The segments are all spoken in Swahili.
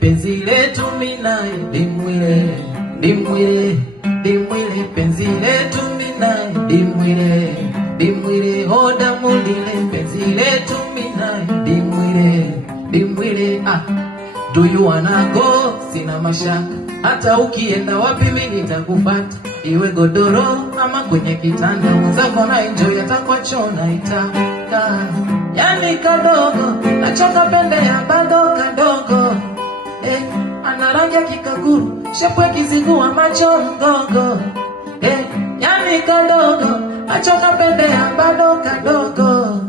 penzi letu minaye dimwile, dimwile, dimwile, penzi letu minaye dimwile, dimwile, oda mulile, penzi letu minaye dimwile, dimwile. Do you wanna go? Sina mashaka, hata ukienda wapi mimi nitakufuata, iwe godoro ama kwenye kitanda, mwenzako na enjoy atakwachona itaka. Yani kadogo, nachoka pende ya bado kadogo, ana rangi ya kikaguru, shepu ya kizigua macho mgogo, yani kadogo, nachoka pende ya bado kadogo,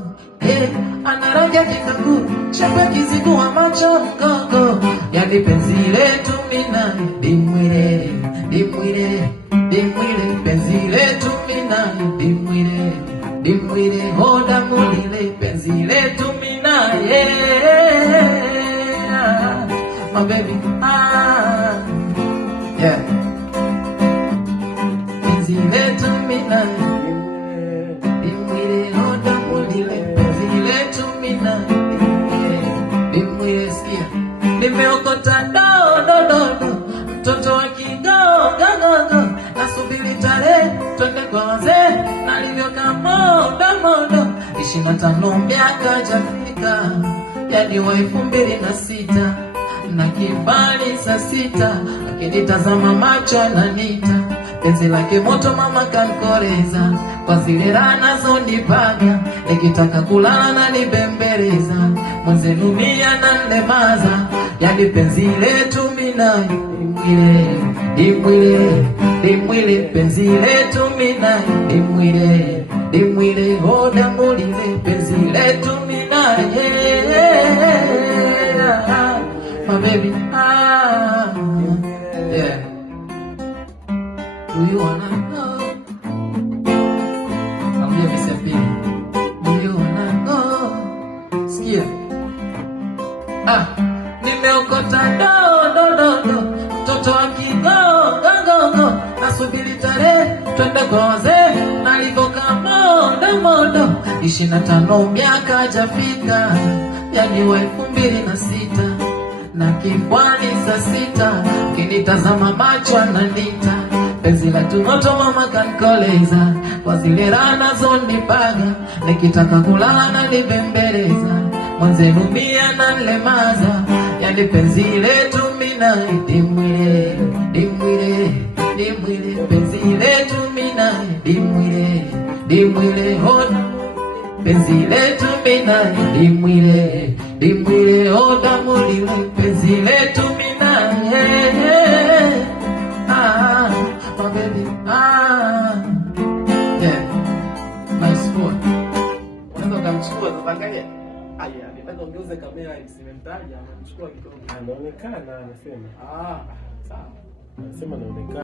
ana rangi ya kikaguru, shepu ya kizigua macho mgogo. Yani penzi letu minaye dimwile, dimwile, dimwile, penzi letu minaye dimwile, dimwile, oda mulile, penzi letu minaye, my baby, yeah, penzi letu minaye dimwile, oda mulile, penzi letu minaye dimwile, dimwile. Sikia, nimeokota do, mtoto wa kigogo, nasubiri tarehe twende kwa wazee, nalivyoka modo 25 miaka jafika, yani wa 2006 na kibali saa 6, akinitazama macho ananita, penzi lake moto mama kankoreza, kwa zile rana zonipaga, nikitaka kulala na nibembeleza, mwenzenu mia na nlemaza. Yani penzi letu minaye dimwile, dimwile, dimwile, penzi letu minaye dimwile, dimwile, oda mulile, penzi letu minaye, my baby, yeah. Do you wanna know? Naambia visepi. Do you wanna know? Sikia. Nimeokota do, mtoto wa kigogo, nasubiri tarehe twende kwa wazee, nalivoka modo 25 miaka jafika, yani wa 2006 na kifwani saa 6, kinitazama macho ananita, penzi la tumoto mama kankoleza, kwa zile rana zonipaga, nikitaka kulala na nibembeleza, mwenzenu mia na nlemaza. Yani penzi letu minaye dimwile, dimwile, dimwile, penzi letu minaye dimwile, dimwile, oda, penzi letu minaye dimwile, dimwile, oda mulile, penzi letu minaye, my baby, yeah, nice boy. Unaweza kumchukua tuangalie. Aya, nipenda ongeze kamera isimemtaja, anamchukua kidogo. Anaonekana anasema. Sawa. Anasema anaonekana.